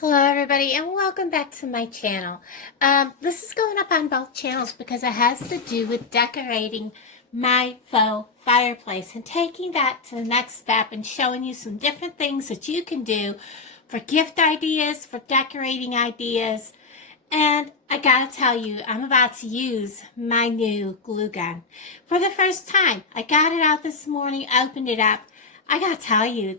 Hello everybody and welcome back to my channel. This is going up on both channels because it has to do with decorating my faux fireplace and taking that to the next step and showing you some different things that you can do for gift ideas, for decorating ideas. And I gotta tell you, I'm about to use my new glue gun for the first time. I got it out this morning, opened it up. I gotta tell you,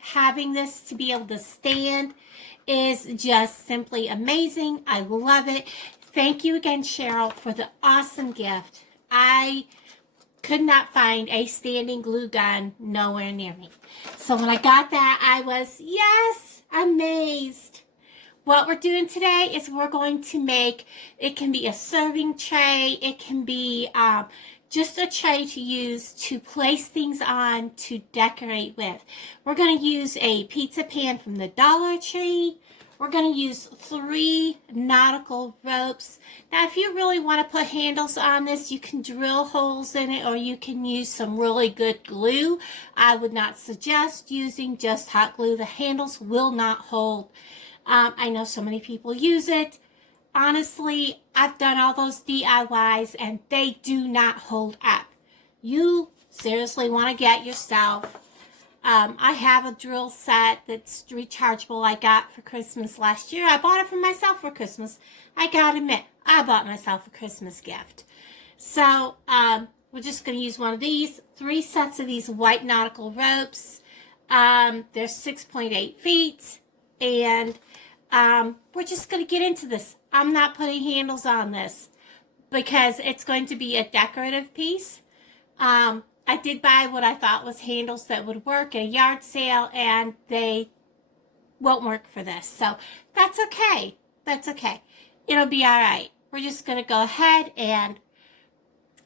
having this to be able to stand is just simply amazing. I love it. Thank you again, Cheryl, for the awesome gift. I could not find a standing glue gun nowhere near me. So when I got that, I was, yes, amazed. What we're doing today is we're going to make, it can be a serving tray, it can be just a tray to use to place things on to decorate with. We're going to use a pizza pan from the Dollar Tree. We're going to use 3 nautical ropes. Now, if you really want to put handles on this, you can drill holes in it or you can use some really good glue. I would not suggest using just hot glue. The handles will not hold. I know so many people use it. Honestly, I've done all those DIYs and they do not hold up. You seriously want to get yourself. I have a drill set that's rechargeable I got for Christmas last year. I bought it for myself for Christmas. I gotta admit, I bought myself a Christmas gift. So, we're just going to use one of these. 3 sets of these white nautical ropes. They're 6.8 feet. And we're just going to get into this. I'm not putting handles on this because it's going to be a decorative piece. I did buy what I thought was handles that would work at a yard sale, and they won't work for this. So that's okay. That's okay. It'll be all right. We're just going to go ahead, and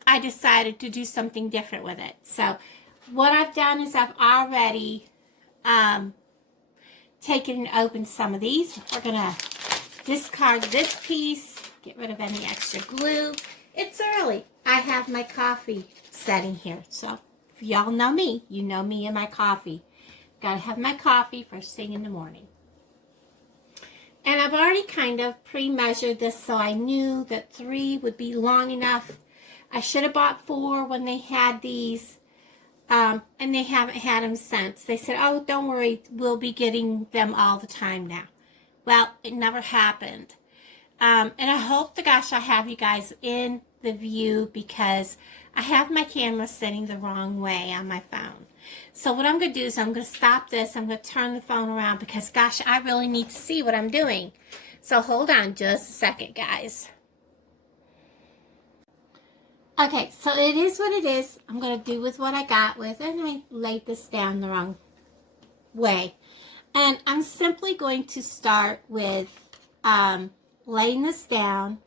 I decided to do something different with it. So what I've done is I've already taken and opened some of these. We're going to discard this piece, get rid of any extra glue. It's early. I have my coffee setting here. So if y'all know me, you know me and my coffee. Gotta have my coffee first thing in the morning. And I've already kind of pre-measured this so I knew that 3 would be long enough. I should have bought 4 when they had these. And they haven't had them since. They said, oh, don't worry, we'll be getting them all the time now. Well, it never happened. And I hope to gosh I have you guys in the view because I have my camera sitting the wrong way on my phone. So what I'm going to do is I'm going to stop this. I'm going to turn the phone around because gosh, I really need to see what I'm doing. So hold on just a second, guys. Okay, so it is what it is. I'm going to do with what I got with, and I laid this down the wrong way. And I'm simply going to start with laying this down.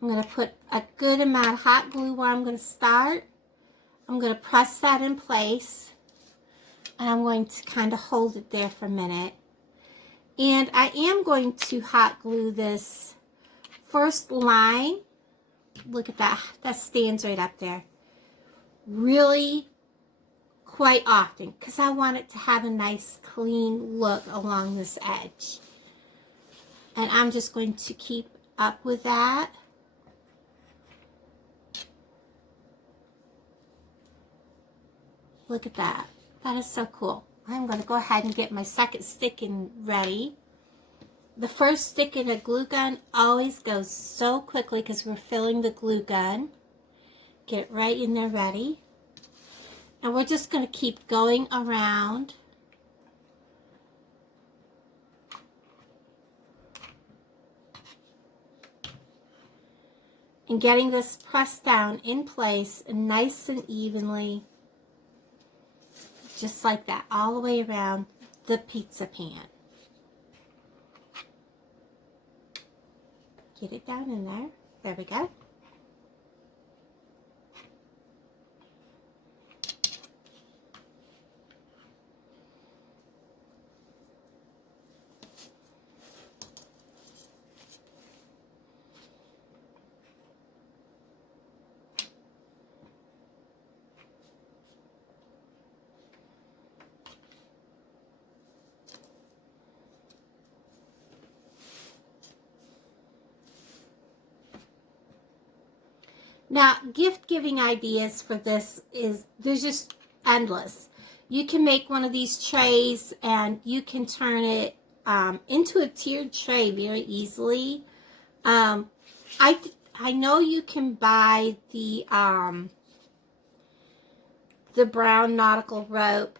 I'm going to put a good amount of hot glue where I'm going to start. I'm going to press that in place. And I'm going to kind of hold it there for a minute. And I am going to hot glue this first line. Look at that. That stands right up there. Really quite often because I want it to have a nice clean look along this edge. And I'm just going to keep up with that. Look at that. That is so cool. I'm going to go ahead and get my second stick in ready. The first stick in a glue gun always goes so quickly because we're filling the glue gun. Get it right in there ready. And we're just going to keep going around. And getting this pressed down in place and nice and evenly. Just like that, all the way around the pizza pan. Get it down in there. There we go. Now, gift giving ideas for this there's just endless. You can make one of these trays and you can turn it into a tiered tray very easily. I know you can buy the brown nautical rope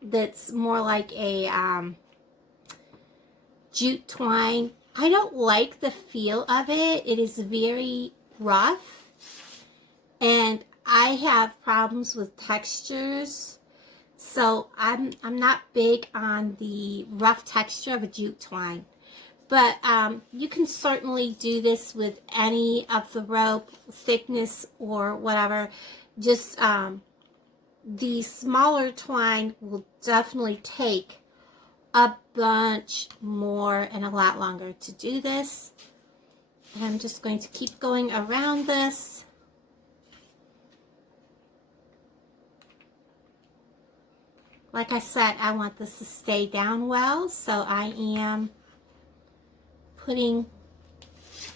that's more like a jute twine. I don't like the feel of it. It is very rough, and I have problems with textures, so I'm not big on the rough texture of a jute twine. But you can certainly do this with any of the rope thickness or whatever. Just the smaller twine will definitely take a bunch more and a lot longer to do this. And I'm just going to keep going around this. Like I said, I want this to stay down well, so I am putting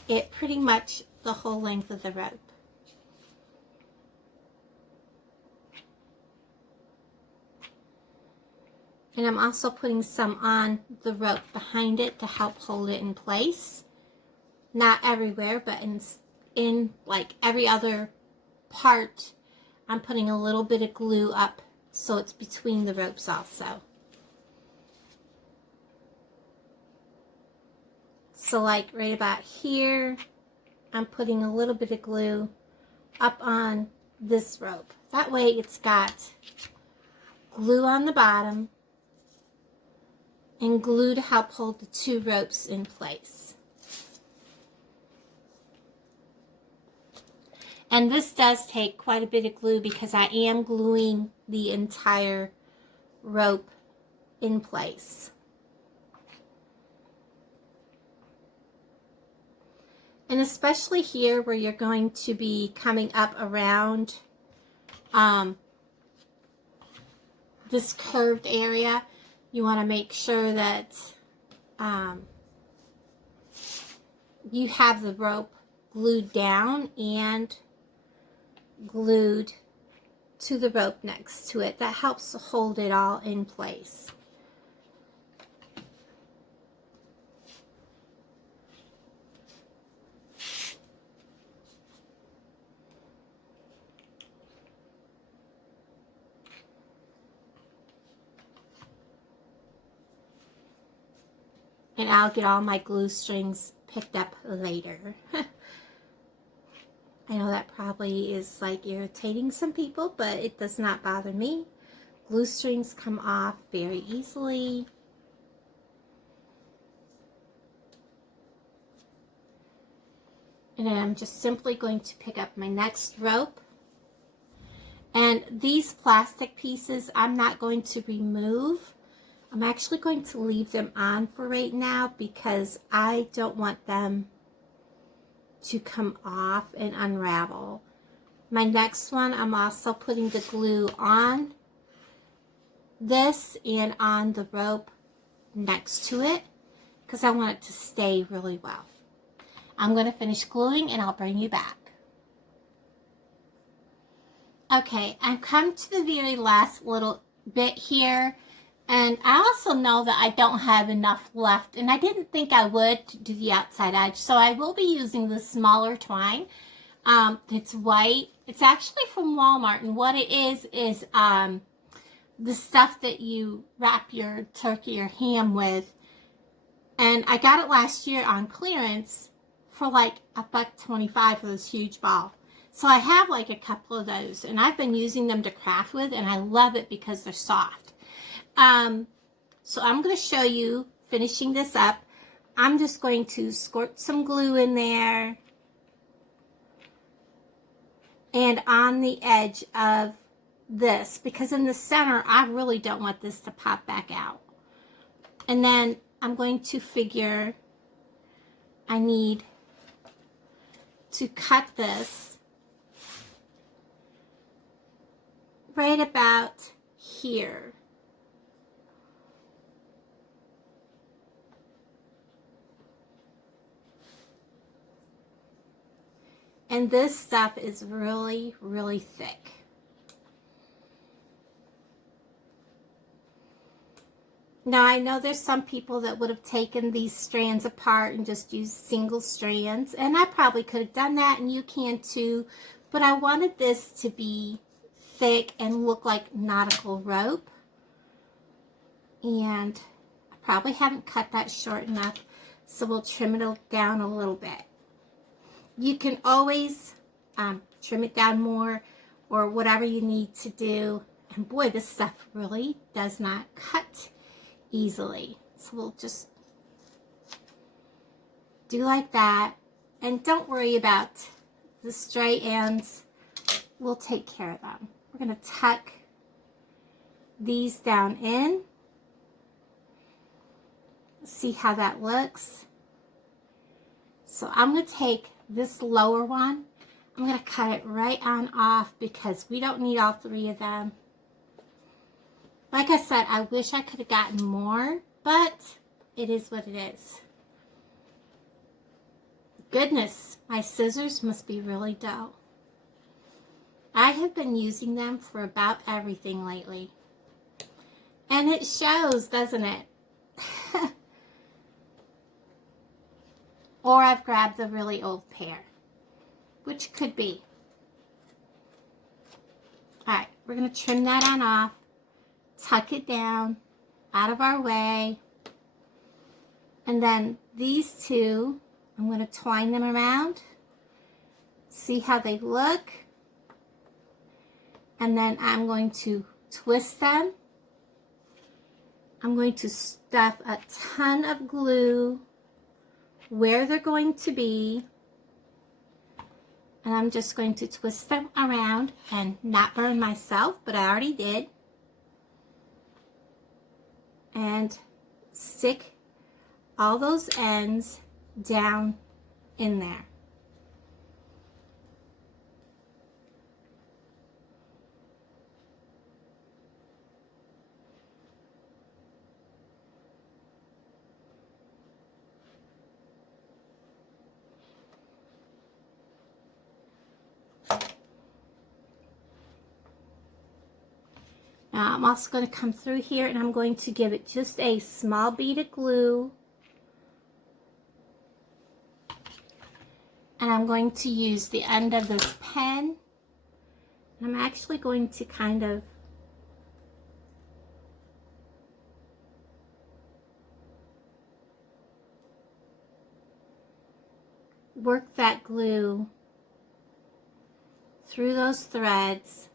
it pretty much the whole length of the rope. And I'm also putting some on the rope behind it to help hold it in place. Not everywhere, but in like every other part, I'm putting a little bit of glue up so it's between the ropes also. So like right about here, I'm putting a little bit of glue up on this rope. That way it's got glue on the bottom and glue to help hold the two ropes in place. And this does take quite a bit of glue because I am gluing the entire rope in place. And especially here where you're going to be coming up around this curved area, you want to make sure that you have the rope glued down and glued to the rope next to it. That helps hold it all in place. And I'll get all my glue strings picked up later. I know that probably is like irritating some people, but it does not bother me. Glue strings come off very easily. And then I'm just simply going to pick up my next rope. And these plastic pieces I'm not going to remove. I'm actually going to leave them on for right now because I don't want them to come off and unravel. My next one, I'm also putting the glue on this and on the rope next to it because I want it to stay really well. I'm going to finish gluing and I'll bring you back. Okay, I've come to the very last little bit here. And I also know that I don't have enough left, and I didn't think I would to do the outside edge, so I will be using the smaller twine. It's white. It's actually from Walmart, and what it is the stuff that you wrap your turkey or ham with. And I got it last year on clearance for like $1.25 for this huge ball. So I have like a couple of those, and I've been using them to craft with, and I love it because they're soft. So I'm going to show you finishing this up. I'm just going to squirt some glue in there and on the edge of this, because in the center I really don't want this to pop back out. And then I'm going to figure I need to cut this right about here. And this stuff is really, really thick. Now, I know there's some people that would have taken these strands apart and just used single strands. And I probably could have done that, and you can too. But I wanted this to be thick and look like nautical rope. And I probably haven't cut that short enough, so we'll trim it down a little bit. You can always trim it down more or whatever you need to do. And boy, this stuff really does not cut easily. So we'll just do like that. And don't worry about the stray ends. We'll take care of them. We're going to tuck these down in. See how that looks. So I'm going to take this lower one. I'm going to cut it right on off because we don't need all three of them. Like I said, I wish I could have gotten more, but it is what it is. Goodness, my scissors must be really dull. I have been using them for about everything lately. And it shows, doesn't it? Or I've grabbed the really old pair, which could be. Alright, we're going to trim that on off, tuck it down, out of our way. And then these two, I'm going to twine them around, see how they look. And then I'm going to twist them. I'm going to stuff a ton of glue where they're going to be, and I'm just going to twist them around and not burn myself, but I already did, and stick all those ends down in there. Now I'm also going to come through here and I'm going to give it just a small bead of glue. And I'm going to use the end of this pen. And I'm actually going to kind of work that glue through those threads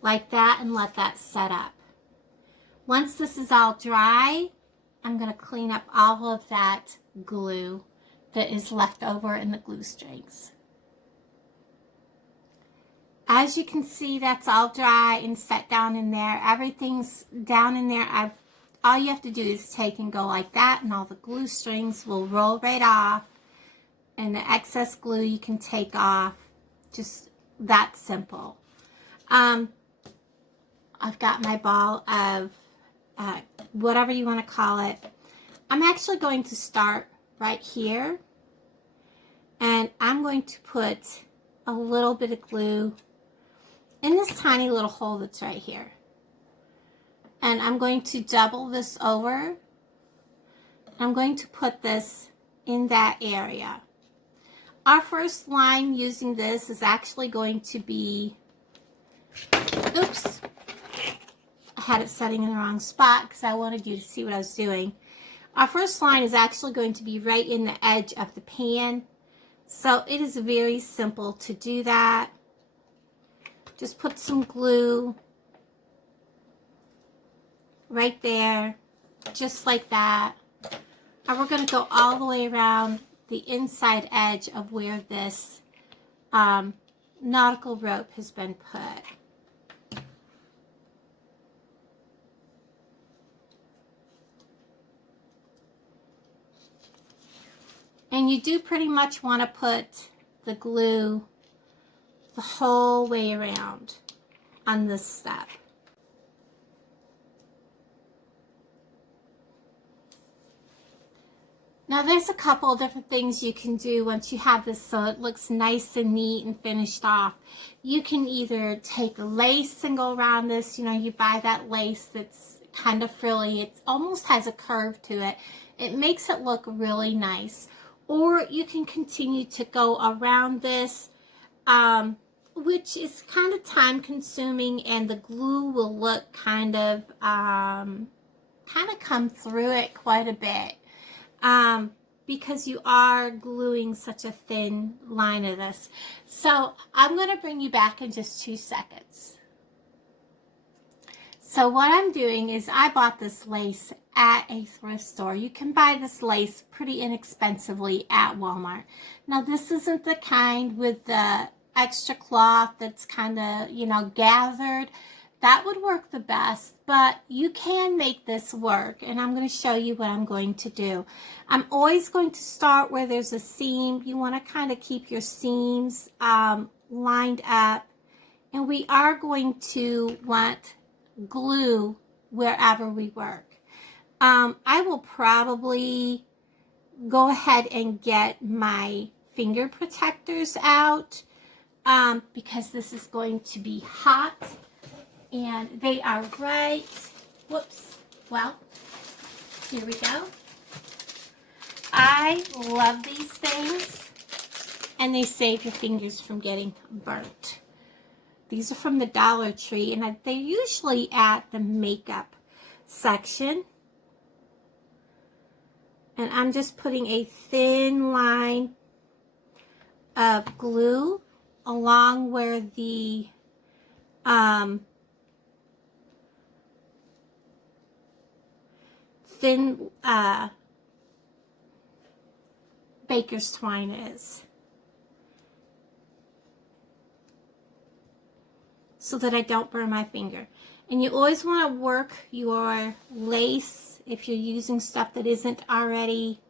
like that and let that set up. Once this is all dry, I'm going to clean up all of that glue that is left over in the glue strings. As you can see, that's all dry and set down in there. Everything's down in there. All you have to do is take and go like that, and all the glue strings will roll right off, and the excess glue you can take off. Just that simple. I've got my ball of whatever you want to call it. I'm actually going to start right here, and I'm going to put a little bit of glue in this tiny little hole that's right here. And I'm going to double this over. I'm going to put this in that area. Our first line using this is actually going to be, oops, I had it setting in the wrong spot because I wanted you to see what I was doing. Our first line is actually going to be right in the edge of the pan. So it is very simple to do that. Just put some glue right there, just like that. And we're going to go all the way around the inside edge of where this nautical rope has been put. And you do pretty much want to put the glue the whole way around on this step. Now there's a couple of different things you can do once you have this so it looks nice and neat and finished off. You can either take lace and go around this. You know, you buy that lace that's kind of frilly. It almost has a curve to it. It makes it look really nice. Or you can continue to go around this, which is kind of time consuming, and the glue will look kind of come through it quite a bit. Because you are gluing such a thin line of this. So I'm going to bring you back in just 2 seconds. So what I'm doing is I bought this lace at a thrift store. You can buy this lace pretty inexpensively at Walmart. Now this isn't the kind with the extra cloth that's kind of, you know, gathered. That would work the best, but you can make this work, and I'm going to show you what I'm going to do. I'm always going to start where there's a seam. You want to kind of keep your seams lined up, and we are going to want glue wherever we work. I will probably go ahead and get my finger protectors out because this is going to be hot. And they are right, whoops, well, here we go. I love these things, and they save your fingers from getting burnt. These are from the Dollar Tree, and they're usually at the makeup section. And I'm just putting a thin line of glue along where the thin baker's twine is, so that I don't burn my finger. And you always want to work your lace, if you're using stuff that isn't already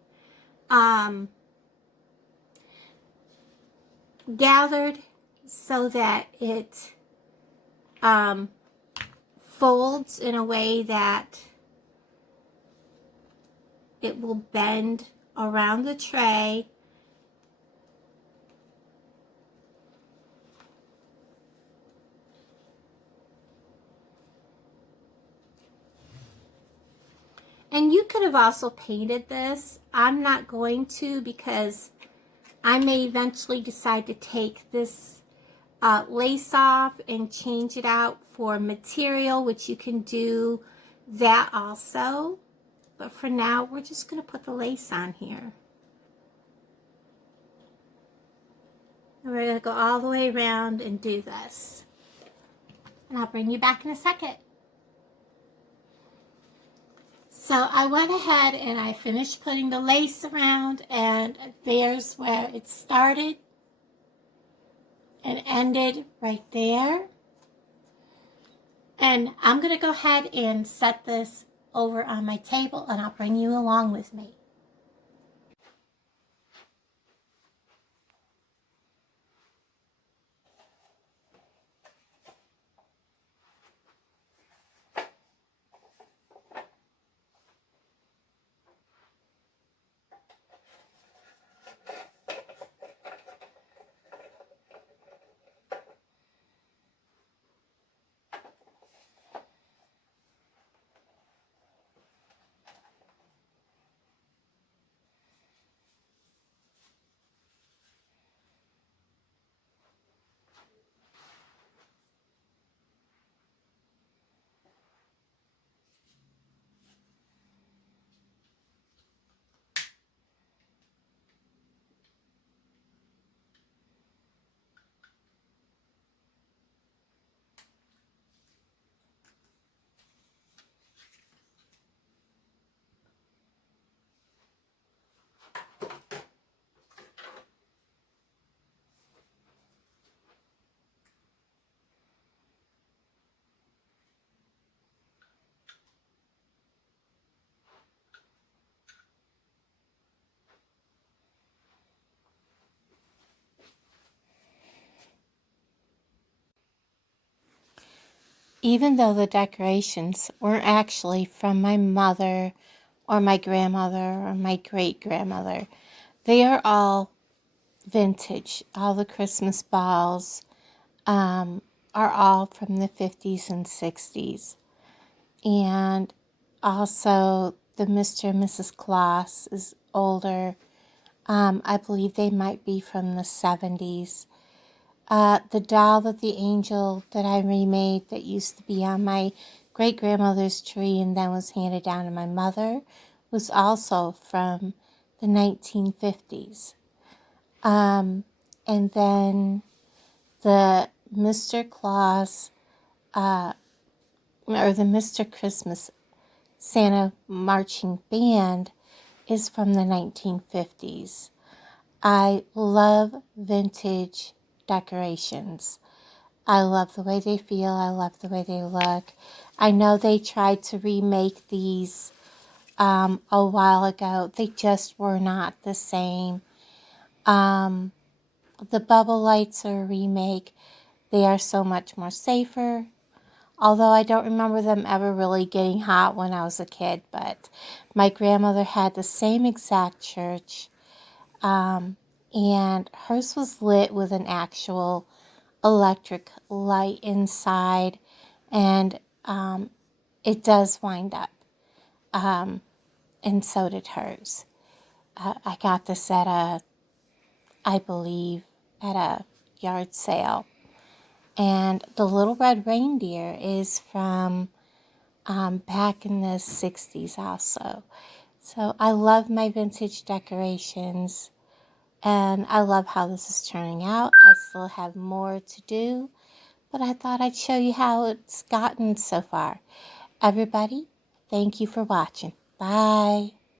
gathered, so that it folds in a way that it will bend around the tray. And you could have also painted this. I'm not going to, because I may eventually decide to take this lace off and change it out for material, which you can do that also. But for now, we're just going to put the lace on here. And we're going to go all the way around and do this. And I'll bring you back in a second. So I went ahead and I finished putting the lace around, and there's where it started and ended right there. And I'm going to go ahead and set this over on my table, and I'll bring you along with me. Even though the decorations were actually from my mother or my grandmother or my great-grandmother. They are all vintage. All the Christmas balls are all from the 50s and 60s. And also the Mr. and Mrs. Claus is older. I believe they might be from the 70s. The doll that the angel that I remade that used to be on my great-grandmother's tree and then was handed down to my mother was also from the 1950s. And then the Mr. Claus, or the Mr. Christmas Santa marching band is from the 1950s. I love vintage decorations. I love the way they feel. I love the way they look. I know they tried to remake these a while ago. They just were not the same. The bubble lights are a remake. They are so much more safer. Although I don't remember them ever really getting hot when I was a kid. But my grandmother had the same exact church. And hers was lit with an actual electric light inside. And it does wind up. And so did hers. I got this I believe, at a yard sale. And the little red reindeer is from back in the 60s also. So I love my vintage decorations. And I love how this is turning out. I still have more to do. But I thought I'd show you how it's gotten so far. Everybody, thank you for watching. Bye.